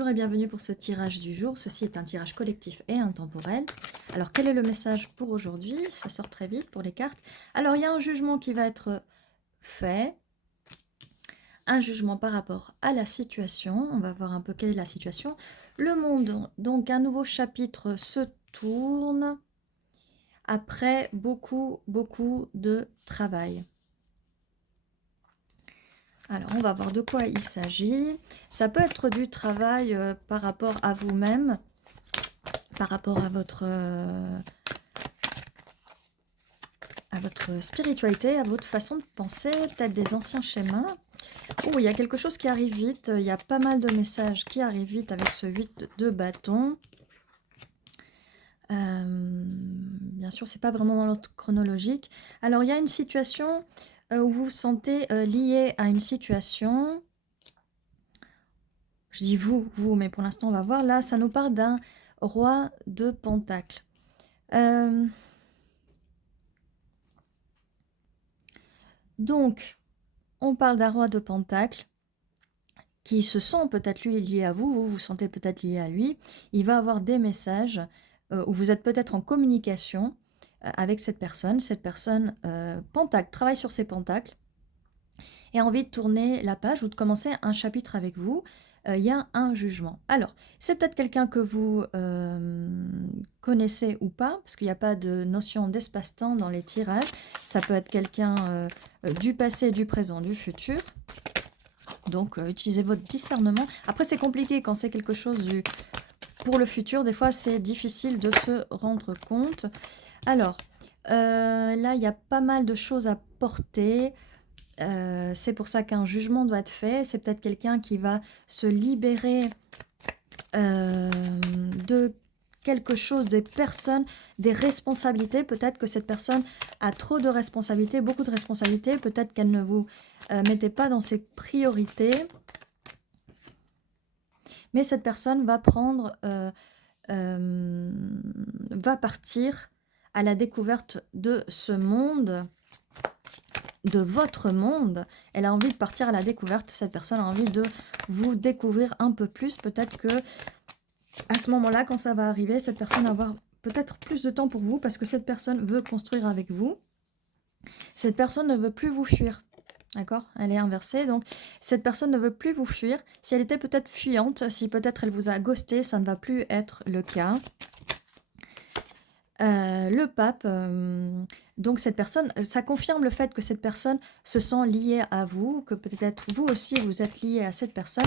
Bonjour et bienvenue pour ce tirage du jour. Ceci est un tirage collectif et intemporel. Alors, quel est le message pour aujourd'hui? Ça sort très vite pour les cartes. Alors, il y a un jugement qui va être fait. Un jugement par rapport à la situation. On va voir un peu quelle est la situation. Le monde, donc un nouveau chapitre se tourne après beaucoup de travail. Alors, on va voir de quoi il s'agit. Ça peut être du travail par rapport à vous-même, par rapport à votre spiritualité, à votre façon de penser, peut-être des anciens schémas. Oh, il y a quelque chose qui arrive vite. Il y a pas mal de messages qui arrivent vite avec ce 8 de bâton. Bien sûr, c'est pas vraiment dans l'ordre chronologique. Alors, il y a une situation où vous vous sentez lié à une situation. Je dis vous, mais pour l'instant, on va voir. Là, ça nous parle d'un roi de pentacles. Donc, on parle d'un roi de pentacles qui se sent peut-être lui lié à vous, vous vous sentez peut-être lié à lui. Il va avoir des messages où vous êtes peut-être en communication avec cette personne. Cette personne, pentacle, travaille sur ses pentacles et a envie de tourner la page ou de commencer un chapitre avec vous. Il y a un jugement. Alors, c'est peut-être quelqu'un que vous connaissez ou pas, parce qu'il n'y a pas de notion d'espace-temps dans les tirages. Ça peut être quelqu'un du passé, du présent, du futur. Donc, utilisez votre discernement. Après, c'est compliqué quand c'est quelque chose pour le futur. Des fois, c'est difficile de se rendre compte. Alors, là, il y a pas mal de choses à porter. C'est pour ça qu'un jugement doit être fait. C'est peut-être quelqu'un qui va se libérer de quelque chose, des personnes, des responsabilités. Peut-être que cette personne a trop de responsabilités, beaucoup de responsabilités. Peut-être qu'elle ne vous mettait pas dans ses priorités. Mais cette personne va prendre, va partir à la découverte de ce monde, de votre monde. Elle a envie de partir à la découverte. Cette personne a envie de vous découvrir un peu plus. Peut-être que à ce moment-là, quand ça va arriver, cette personne va avoir peut-être plus de temps pour vous parce que cette personne veut construire avec vous. Cette personne ne veut plus vous fuir. D'accord? Elle est inversée. Donc, cette personne ne veut plus vous fuir. Si elle était peut-être fuyante, si peut-être elle vous a ghosté, ça ne va plus être le cas. Le pape, donc cette personne, ça confirme le fait que cette personne se sent liée à vous, que peut-être vous aussi vous êtes lié à cette personne.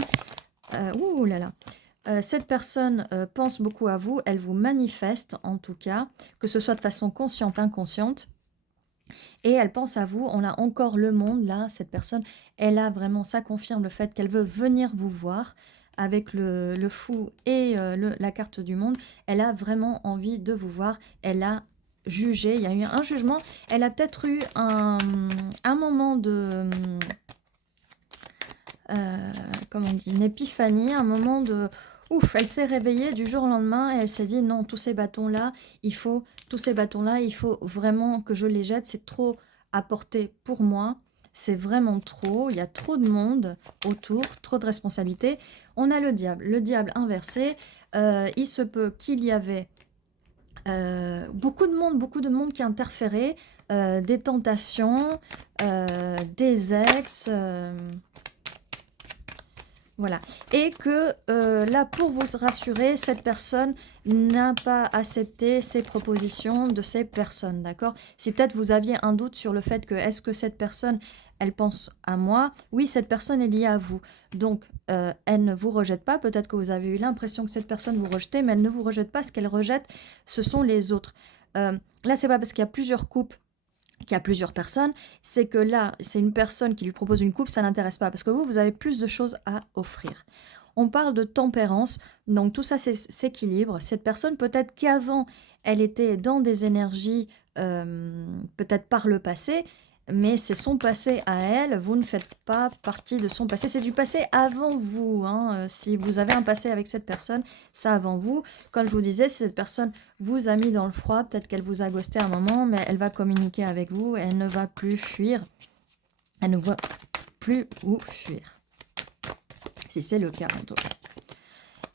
Ouh là là. Cette personne pense beaucoup à vous, elle vous manifeste en tout cas, que ce soit de façon consciente, inconsciente. Et elle pense à vous, on a encore le monde là, cette personne, elle a vraiment, ça confirme le fait qu'elle veut venir vous voir avec le fou et la carte du monde. Elle a vraiment envie de vous voir, elle a jugé, il y a eu un jugement, elle a peut-être eu un moment de, comment on dit, une épiphanie, un moment de... Ouf, elle s'est réveillée du jour au lendemain et elle s'est dit non, tous ces bâtons-là, il faut vraiment que je les jette, c'est trop à porter pour moi, c'est vraiment trop, il y a trop de monde autour, trop de responsabilités. On a le diable inversé, il se peut qu'il y avait beaucoup de monde qui interférait, des tentations, des ex... Voilà. Et que là, pour vous rassurer, cette personne n'a pas accepté ces propositions de ces personnes, d'accord? Si peut-être vous aviez un doute sur le fait que est-ce que cette personne, elle pense à moi? Oui, cette personne est liée à vous. Donc, elle ne vous rejette pas. Peut-être que vous avez eu l'impression que cette personne vous rejetait, mais elle ne vous rejette pas. Ce qu'elle rejette, ce sont les autres. Là, c'est pas parce qu'il y a plusieurs couples qu'il y a plusieurs personnes, c'est que là, c'est une personne qui lui propose une coupe, ça n'intéresse pas, parce que vous avez plus de choses à offrir. On parle de tempérance, donc tout ça s'équilibre. Cette personne, peut-être qu'avant, elle était dans des énergies, peut-être par le passé, mais c'est son passé à elle, vous ne faites pas partie de son passé, c'est du passé avant vous, hein. Si vous avez un passé avec cette personne, ça avant vous. Comme je vous disais, si cette personne vous a mis dans le froid, peut-être qu'elle vous a ghosté un moment, mais elle va communiquer avec vous, elle ne va plus fuir, elle ne va plus vous fuir, si c'est le cas en tout cas.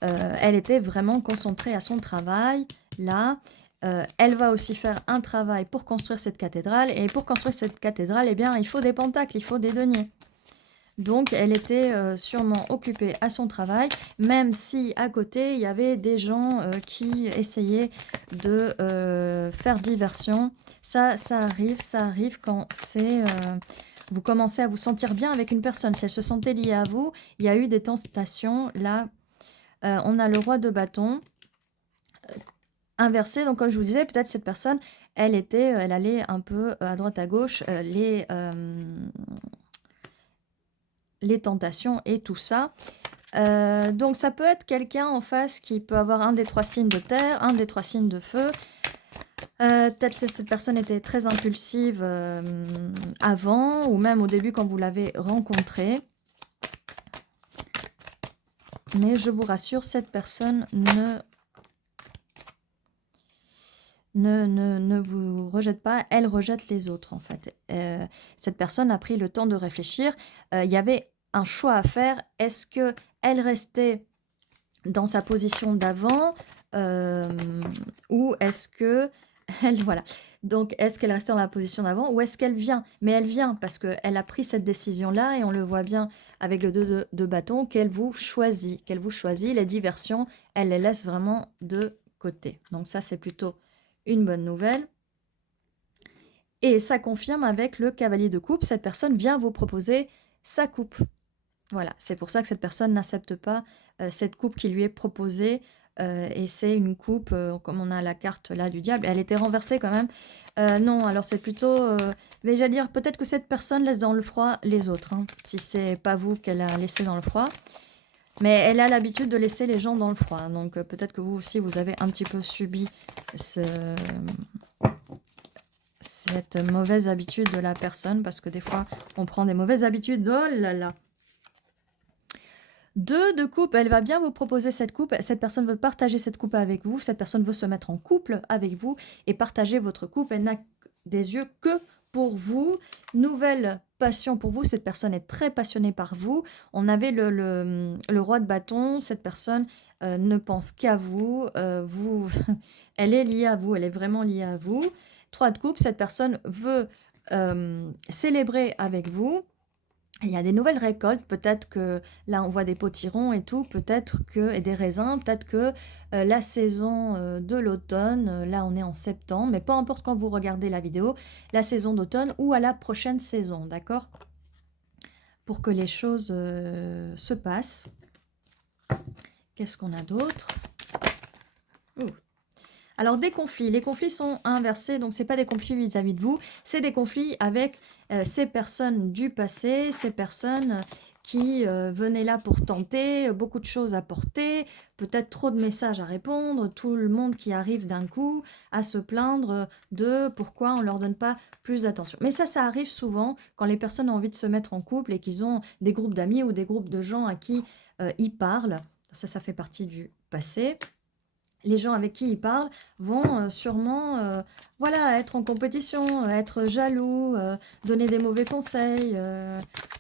elle était vraiment concentrée à son travail, là. Elle va aussi faire un travail pour construire cette cathédrale. Et pour construire cette cathédrale, eh bien, il faut des pentacles, il faut des deniers. Donc, elle était sûrement occupée à son travail, même si à côté, il y avait des gens qui essayaient de faire diversion. Ça arrive quand c'est... vous commencez à vous sentir bien avec une personne. Si elle se sentait liée à vous, il y a eu des tentations. Là, on a le roi de bâton inversé. Donc, comme je vous disais, peut-être cette personne, elle allait un peu à droite à gauche, les tentations et tout ça. Donc ça peut être quelqu'un en face qui peut avoir un des 3 signes de terre, un des 3 signes de feu. Peut-être que cette personne était très impulsive avant, ou même au début quand vous l'avez rencontrée. Mais je vous rassure, cette personne ne vous rejette pas, elle rejette les autres en fait. Cette personne a pris le temps de réfléchir. Il y avait un choix à faire. Est-ce qu'elle restait dans sa position d'avant ou est-ce que voilà. Donc, est-ce qu'elle restait dans la position d'avant ou est-ce qu'elle vient? Mais elle vient parce qu'elle a pris cette décision-là et on le voit bien avec le 2 de bâton qu'elle vous choisit. Les diversions, elle les laisse vraiment de côté. Donc ça, c'est plutôt une bonne nouvelle. Et ça confirme avec le cavalier de coupe. Cette personne vient vous proposer sa coupe. Voilà, c'est pour ça que cette personne n'accepte pas cette coupe qui lui est proposée. Et c'est une coupe, comme on a la carte là du diable, elle était renversée quand même. Non, alors c'est plutôt, mais j'allais dire, peut-être que cette personne laisse dans le froid les autres, hein, si c'est pas vous qu'elle a laissé dans le froid. Mais elle a l'habitude de laisser les gens dans le froid, donc peut-être que vous aussi, vous avez un petit peu subi cette mauvaise habitude de la personne, parce que des fois, on prend des mauvaises habitudes, oh là là. 2 de coupe, elle va bien vous proposer cette coupe. Cette personne veut partager cette coupe avec vous. Cette personne veut se mettre en couple avec vous et partager votre coupe. Elle n'a des yeux que pour vous. Nouvelle passion pour vous. Cette personne est très passionnée par vous. On avait le roi de bâton. Cette personne ne pense qu'à vous. Elle est liée à vous. Elle est vraiment liée à vous. 3 de coupe, cette personne veut célébrer avec vous. Il y a des nouvelles récoltes, peut-être que là on voit des potirons et tout, peut-être que, et des raisins, peut-être que la saison de l'automne, là on est en septembre, mais peu importe quand vous regardez la vidéo, la saison d'automne ou à la prochaine saison, d'accord? Pour que les choses se passent. Qu'est-ce qu'on a d'autre? Alors des conflits, les conflits sont inversés, donc ce n'est pas des conflits vis-à-vis de vous, c'est des conflits avec ces personnes du passé, ces personnes qui venaient là pour tenter, beaucoup de choses à porter, peut-être trop de messages à répondre, tout le monde qui arrive d'un coup à se plaindre de pourquoi on ne leur donne pas plus d'attention. Mais ça arrive souvent quand les personnes ont envie de se mettre en couple et qu'ils ont des groupes d'amis ou des groupes de gens à qui ils parlent, ça fait partie du passé. Les gens avec qui ils parlent vont sûrement voilà, être en compétition, être jaloux, donner des mauvais conseils.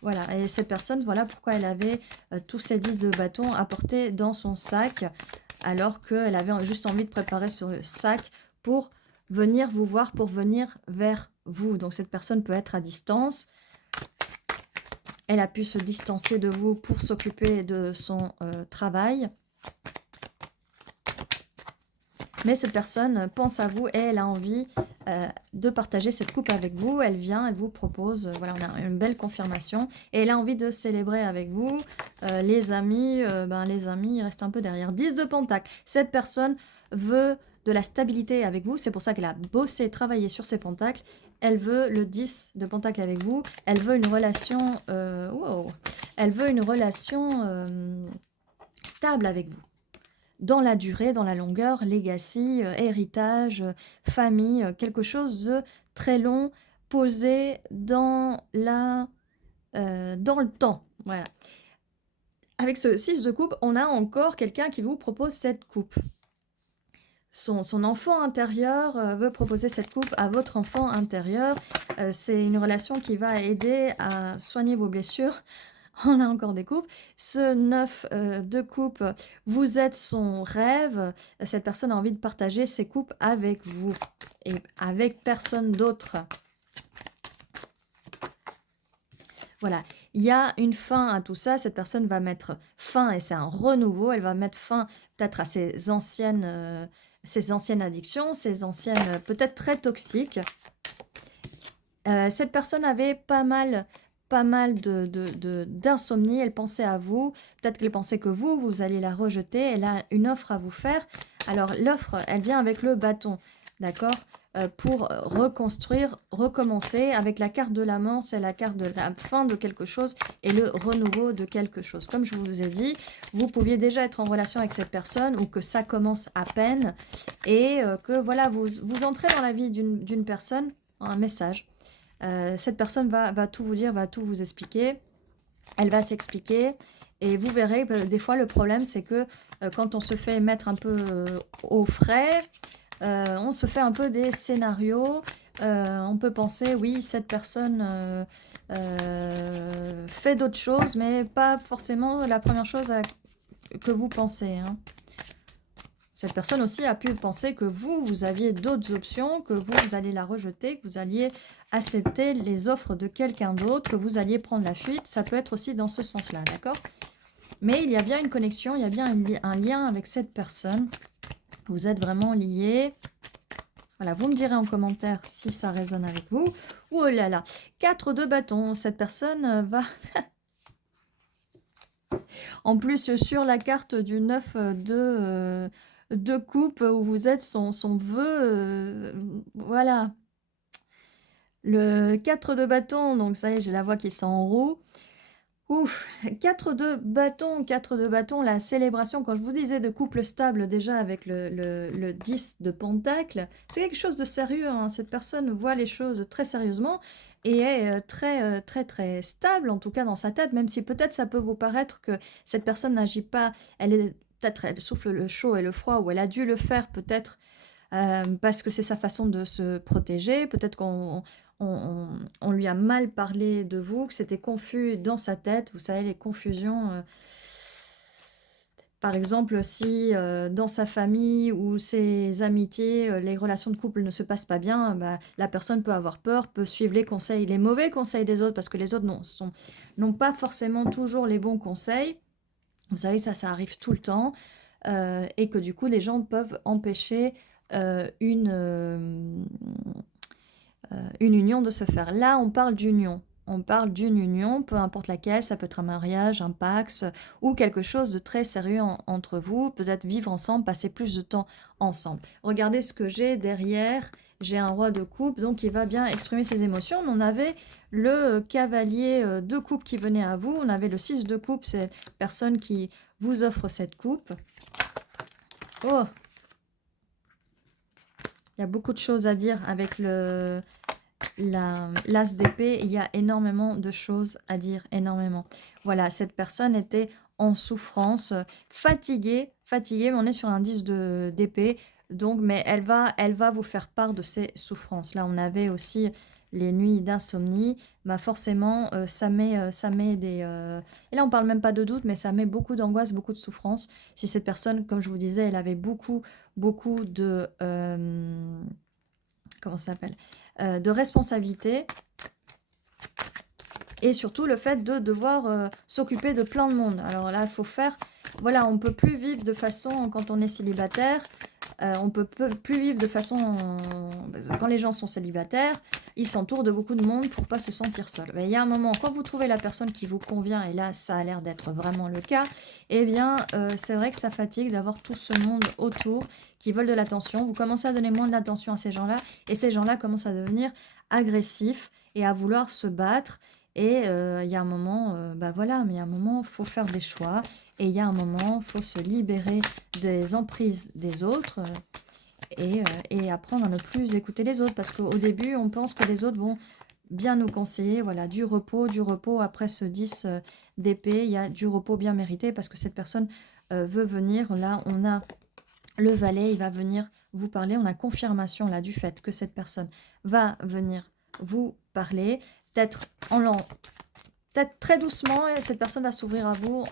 Voilà. Et cette personne, voilà pourquoi elle avait tous ces 10 de bâton à porter dans son sac, alors qu'elle avait juste envie de préparer ce sac pour venir vous voir, pour venir vers vous. Donc cette personne peut être à distance. Elle a pu se distancer de vous pour s'occuper de son travail. Mais cette personne pense à vous et elle a envie de partager cette coupe avec vous. Elle vient, elle vous propose, voilà, on a une belle confirmation. Et elle a envie de célébrer avec vous. Les amis, ils restent un peu derrière. 10 de pentacle. Cette personne veut de la stabilité avec vous. C'est pour ça qu'elle a bossé, travaillé sur ses pentacles. Elle veut le 10 de pentacle avec vous. Elle veut une relation... Elle veut une relation stable avec vous. Dans la durée, dans la longueur, legacy, héritage, famille, quelque chose de très long, posé dans le temps. Voilà. Avec ce 6 de coupe, on a encore quelqu'un qui vous propose cette coupe. Son enfant intérieur veut proposer cette coupe à votre enfant intérieur. C'est une relation qui va aider à soigner vos blessures. On a encore des coupes. Ce 9 de coupe, vous êtes son rêve. Cette personne a envie de partager ses coupes avec vous et avec personne d'autre. Voilà, il y a une fin à tout ça. Cette personne va mettre fin, et c'est un renouveau. Elle va mettre fin peut-être à ses anciennes addictions, ses anciennes, peut-être très toxiques. Cette personne avait pas mal d'insomnie. Elle pensait à vous. Peut-être qu'elle pensait que vous alliez la rejeter. Elle a une offre à vous faire. Alors, l'offre, elle vient avec le bâton, d'accord? Pour reconstruire, recommencer. Avec la carte de l'amant, c'est la carte de la fin de quelque chose et le renouveau de quelque chose. Comme je vous ai dit, vous pouviez déjà être en relation avec cette personne ou que ça commence à peine et que voilà, vous entrez dans la vie d'une personne, un message. Cette personne va tout vous dire, va tout vous expliquer. Elle va s'expliquer et vous verrez, des fois le problème c'est que quand on se fait mettre un peu au frais, on se fait un peu des scénarios. On peut penser, oui, cette personne fait d'autres choses, mais pas forcément la première chose que vous pensez, hein. Cette personne aussi a pu penser que vous aviez d'autres options, que vous allez la rejeter, que vous alliez accepter les offres de quelqu'un d'autre, que vous alliez prendre la fuite. Ça peut être aussi dans ce sens-là, d'accord? Mais il y a bien une connexion, il y a bien un lien avec cette personne. Vous êtes vraiment liés. Voilà, vous me direz en commentaire si ça résonne avec vous. Oh là là, 4 de bâton, cette personne va... En plus, sur la carte du 9 de coupe, où vous êtes son vœu, voilà. Le 4 de bâton, donc ça y est, j'ai la voix qui s'enroule. Ouf, 4 de bâton, la célébration, quand je vous disais de couple stable déjà avec le 10 de pentacle, c'est quelque chose de sérieux, hein. Cette personne voit les choses très sérieusement et est très stable, en tout cas dans sa tête, même si peut-être ça peut vous paraître que cette personne n'agit pas, peut-être elle souffle le chaud et le froid, ou elle a dû le faire peut-être parce que c'est sa façon de se protéger, peut-être qu'on lui a mal parlé de vous, que c'était confus dans sa tête. Vous savez, les confusions. Par exemple, si dans sa famille ou ses amitiés, les relations de couple ne se passent pas bien, bah, la personne peut avoir peur, peut suivre les conseils, les mauvais conseils des autres, parce que les autres n'ont pas forcément toujours les bons conseils. Vous savez, ça arrive tout le temps. Et que du coup, les gens peuvent empêcher une union de se faire. Là, on parle d'union. On parle d'une union, peu importe laquelle, ça peut être un mariage, un pax ou quelque chose de très sérieux entre vous, peut-être vivre ensemble, passer plus de temps ensemble. Regardez ce que j'ai derrière, j'ai un roi de coupe, donc il va bien exprimer ses émotions. On avait le cavalier de coupe qui venait à vous, on avait le 6 de coupe, c'est personne qui vous offre cette coupe. Oh! Il y a beaucoup de choses à dire avec l'as d'épée. Il y a énormément de choses à dire, énormément. Voilà, cette personne était en souffrance, fatiguée, mais on est sur un 10 d'épée. Donc, mais elle va vous faire part de ses souffrances. Là, on avait aussi les nuits d'insomnie. Bah forcément, ça met des... Et là, on parle même pas de doute, mais ça met beaucoup d'angoisse, beaucoup de souffrance. Si cette personne, comme je vous disais, elle avait beaucoup de... comment ça s'appelle, de responsabilité. Et surtout le fait de devoir s'occuper de plein de monde. Alors là, il faut faire... Voilà, on ne peut plus vivre de façon, quand on est célibataire, on ne peut plus vivre de façon... Quand les gens sont célibataires, ils s'entourent de beaucoup de monde pour ne pas se sentir seul. Mais il y a un moment, quand vous trouvez la personne qui vous convient, et là, ça a l'air d'être vraiment le cas, eh bien, c'est vrai que ça fatigue d'avoir tout ce monde autour qui veulent de l'attention. Vous commencez à donner moins d'attention à ces gens-là, et ces gens-là commencent à devenir agressifs et à vouloir se battre. Et il y a un moment, bah voilà, mais il y a un moment, il faut faire des choix. Et il y a un moment, il faut se libérer des emprises des autres et apprendre à ne plus écouter les autres. Parce qu'au début, on pense que les autres vont bien nous conseiller. Voilà, du repos. Après ce 10 d'épée, il y a du repos bien mérité parce que cette personne veut venir. Là, on a le valet, il va venir vous parler. On a confirmation là du fait que cette personne va venir vous parler. Peut-être peut-être très doucement, et cette personne va s'ouvrir à vous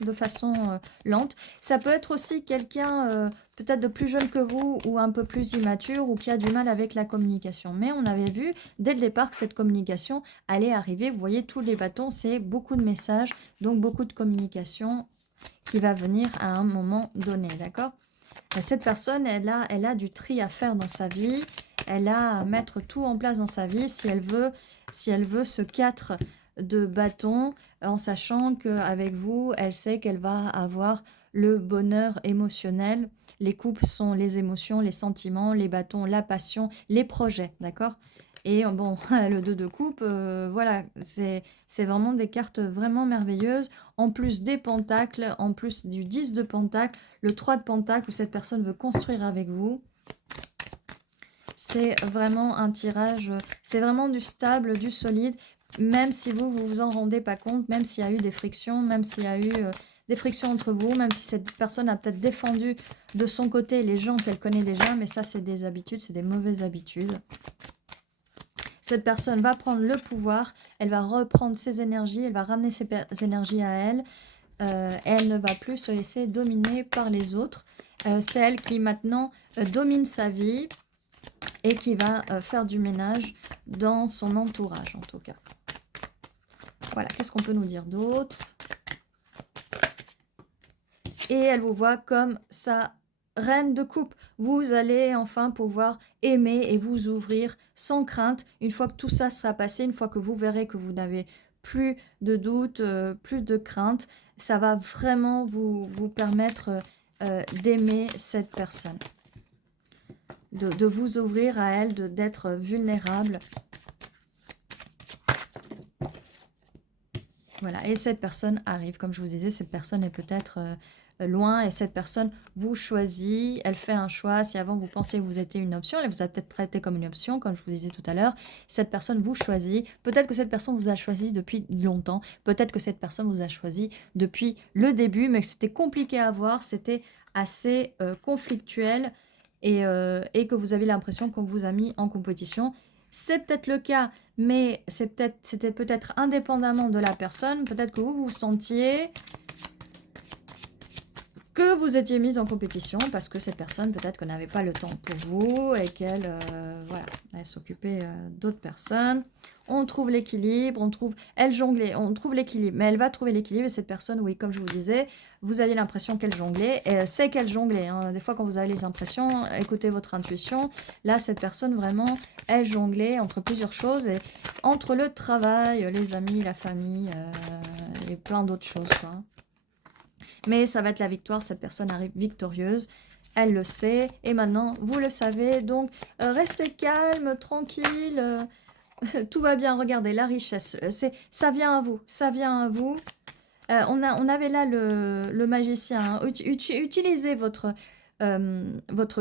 de façon lente. Ça peut être aussi quelqu'un peut-être de plus jeune que vous ou un peu plus immature ou qui a du mal avec la communication. Mais on avait vu dès le départ que cette communication allait arriver. Vous voyez, tous les bâtons, c'est beaucoup de messages, donc beaucoup de communication qui va venir à un moment donné, d'accord? Cette personne, elle a du tri à faire dans sa vie, elle a à mettre tout en place dans sa vie si elle veut ce 4 de bâton, en sachant qu'avec vous, elle sait qu'elle va avoir le bonheur émotionnel. Les coupes sont les émotions, les sentiments, les bâtons, la passion, les projets, d'accord? Et bon, le 2 de coupe, voilà, c'est vraiment des cartes vraiment merveilleuses. En plus des pentacles, en plus du 10 de pentacles, le 3 de pentacles où cette personne veut construire avec vous. C'est vraiment un tirage, c'est vraiment du stable, du solide, même si vous vous en rendez pas compte, même s'il y a eu des frictions, même s'il y a eu des frictions entre vous, même si cette personne a peut-être défendu de son côté les gens qu'elle connaît déjà, mais ça c'est des habitudes, c'est des mauvaises habitudes. Cette personne va prendre le pouvoir, elle va reprendre ses énergies, elle va ramener ses énergies à elle, elle ne va plus se laisser dominer par les autres. C'est elle qui maintenant domine sa vie et qui va faire du ménage dans son entourage en tout cas. Voilà, qu'est-ce qu'on peut nous dire d'autre? Et elle vous voit comme sa reine de coupe. Vous allez enfin pouvoir aimer et vous ouvrir sans crainte. Une fois que tout ça sera passé, une fois que vous verrez que vous n'avez plus de doute, plus de crainte, ça va vraiment vous permettre d'aimer cette personne. De vous ouvrir à elle, d'être vulnérable. Voilà, et cette personne arrive. Comme je vous disais, cette personne est peut-être loin et cette personne vous choisit, elle fait un choix. Si avant vous pensiez que vous étiez une option, elle vous a peut-être traité comme une option, comme je vous disais tout à l'heure. Cette personne vous choisit. Peut-être que cette personne vous a choisi depuis longtemps. Peut-être que cette personne vous a choisi depuis le début, mais que c'était compliqué à voir, c'était assez conflictuel et que vous avez l'impression qu'on vous a mis en compétition. C'est peut-être le cas, mais c'était peut-être indépendamment de la personne. Peut-être que vous vous sentiez que vous étiez mise en compétition parce que cette personne, peut-être qu'elle n'avait pas le temps pour vous et qu'elle voilà, elle s'occupait d'autres personnes. On trouve l'équilibre, elle jonglait, on trouve l'équilibre, mais elle va trouver l'équilibre et cette personne, oui, comme je vous disais, vous avez l'impression qu'elle jonglait, et c'est qu'elle jonglait. Hein. Des fois, quand vous avez les impressions, écoutez votre intuition. Là, cette personne, vraiment, elle jonglait entre plusieurs choses, et entre le travail, les amis, la famille et plein d'autres choses, quoi. Mais ça va être la victoire, cette personne arrive victorieuse, elle le sait, et maintenant, vous le savez, donc restez calme, tranquille, tout va bien, regardez, la richesse, ça vient à vous, ça vient à vous. On avait là le magicien, hein. Utilisez votre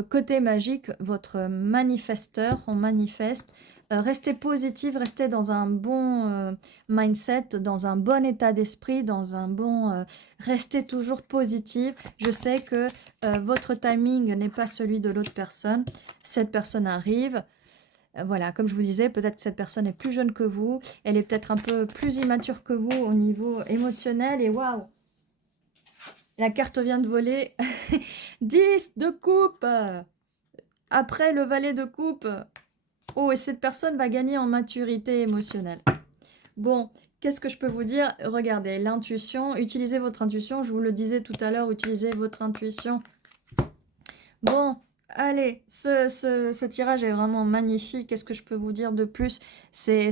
côté magique, votre manifesteur, on manifeste. Restez positif, restez dans un bon mindset, dans un bon état d'esprit, dans un bon... restez toujours positif. Je sais que votre timing n'est pas celui de l'autre personne. Cette personne arrive. Voilà, comme je vous disais, peut-être que cette personne est plus jeune que vous. Elle est peut-être un peu plus immature que vous au niveau émotionnel. Et waouh! La carte vient de voler. 10 de coupe. Après le valet de coupe. Oh, et cette personne va gagner en maturité émotionnelle. Bon, qu'est-ce que je peux vous dire? Regardez, l'intuition, utilisez votre intuition. Je vous le disais tout à l'heure, utilisez votre intuition. Bon, allez, ce tirage est vraiment magnifique. Qu'est-ce que je peux vous dire de plus? C'est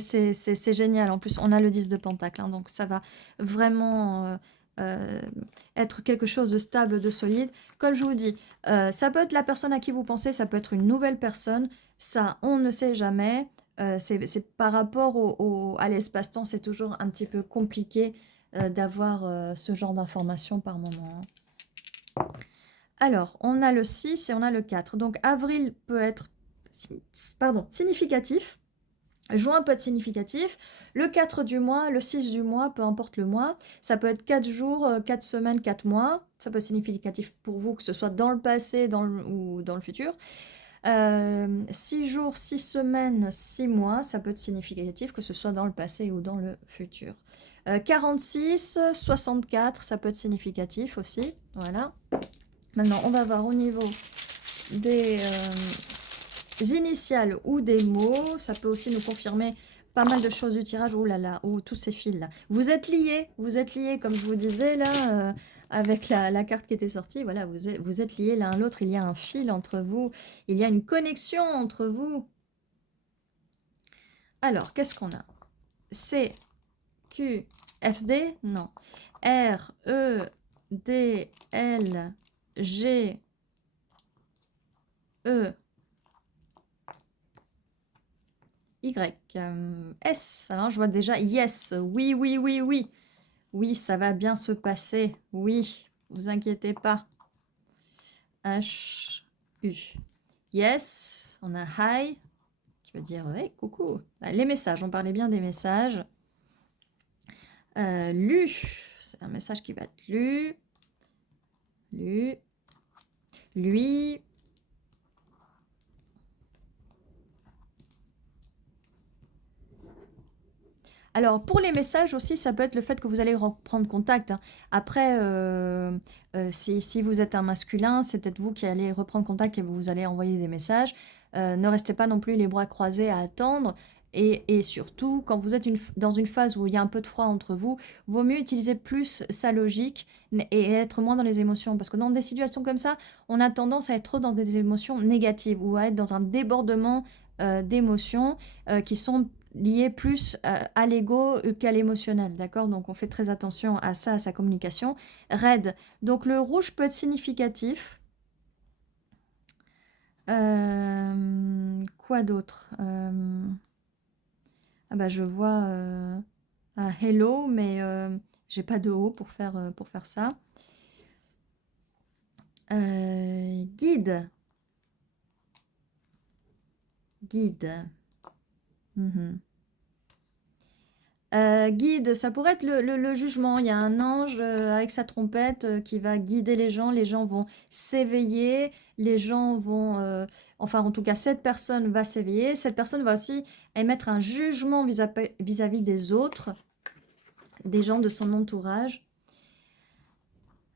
génial. En plus, on a le 10 de pentacle, hein, donc ça va vraiment être quelque chose de stable, de solide. Comme je vous dis, ça peut être la personne à qui vous pensez, ça peut être une nouvelle personne. Ça, on ne sait jamais. C'est par rapport à l'espace-temps, c'est toujours un petit peu compliqué d'avoir ce genre d'informations par moment. Hein. Alors, on a le 6 et on a le 4. Donc, avril peut être significatif. Juin peut être significatif. Le 4 du mois, le 6 du mois, peu importe le mois. Ça peut être 4 jours, 4 semaines, 4 mois. Ça peut être significatif pour vous, que ce soit dans le passé ou dans le futur. 6 jours, 6 semaines, 6 mois, ça peut être significatif, que ce soit dans le passé ou dans le futur. 46, 64, ça peut être significatif aussi. Voilà. Maintenant, on va voir au niveau des initiales ou des mots. Ça peut aussi nous confirmer pas mal de choses du tirage. Oh là là, oh, tous ces fils-là. Vous êtes liés, comme je vous disais là, avec la carte qui était sortie. Voilà, vous êtes liés l'un à l'autre. Il y a un fil entre vous. Il y a une connexion entre vous. Alors, qu'est-ce qu'on a? C, Q, F, D? Non. R, E, D, L, G, E, Y, S. Alors, je vois déjà yes. Oui, oui, oui, oui. Oui, ça va bien se passer. Oui, vous inquiétez pas. H, U. Yes. On a hi, qui veut dire hey, coucou. Les messages, on parlait bien des messages. Lu, c'est un message qui va être lu. Lu. Lui. Alors, pour les messages aussi, ça peut être le fait que vous allez reprendre contact. Hein. Après, si vous êtes un masculin, c'est peut-être vous qui allez reprendre contact et vous allez envoyer des messages. Ne restez pas non plus les bras croisés à attendre. Et surtout, quand vous êtes dans une phase où il y a un peu de froid entre vous, vaut mieux utiliser plus sa logique et être moins dans les émotions. Parce que dans des situations comme ça, on a tendance à être trop dans des émotions négatives ou à être dans un débordement d'émotions qui sont liées plus à l'ego qu'à l'émotionnel, d'accord? Donc on fait très attention à ça, à sa communication. Red, donc le rouge peut être significatif. Quoi d'autre? Ah bah je vois un hello, mais j'ai pas de O pour faire ça. Guide. Guide. Guide, ça pourrait être le jugement. Il y a un ange avec sa trompette qui va guider les gens vont s'éveiller, les gens vont... enfin, en tout cas, cette personne va s'éveiller. Cette personne va aussi émettre un jugement vis-à-vis des autres, des gens de son entourage.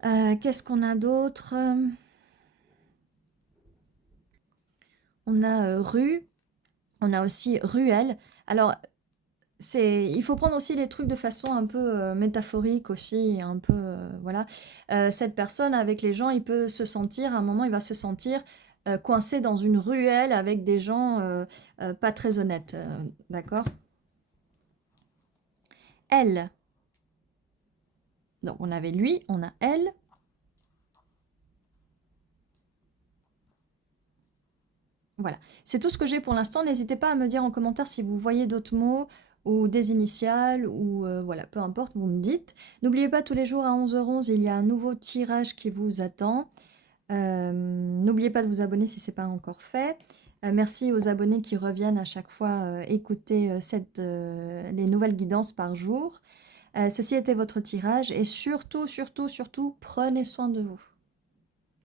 Qu'est-ce qu'on a d'autre? On a rue, on a aussi ruelle. Alors, il faut prendre aussi les trucs de façon un peu métaphorique aussi, un peu, voilà. Cette personne, avec les gens, il peut se sentir, à un moment, il va se sentir coincé dans une ruelle avec des gens pas très honnêtes, d'accord? Elle. Donc, on avait lui, on a elle. Voilà, c'est tout ce que j'ai pour l'instant. N'hésitez pas à me dire en commentaire si vous voyez d'autres mots ou des initiales ou voilà, peu importe, vous me dites. N'oubliez pas, tous les jours à 11h11, il y a un nouveau tirage qui vous attend. N'oubliez pas de vous abonner si ce n'est pas encore fait. Merci aux abonnés qui reviennent à chaque fois écouter les nouvelles guidances par jour. Ceci était votre tirage et surtout, surtout, surtout, prenez soin de vous.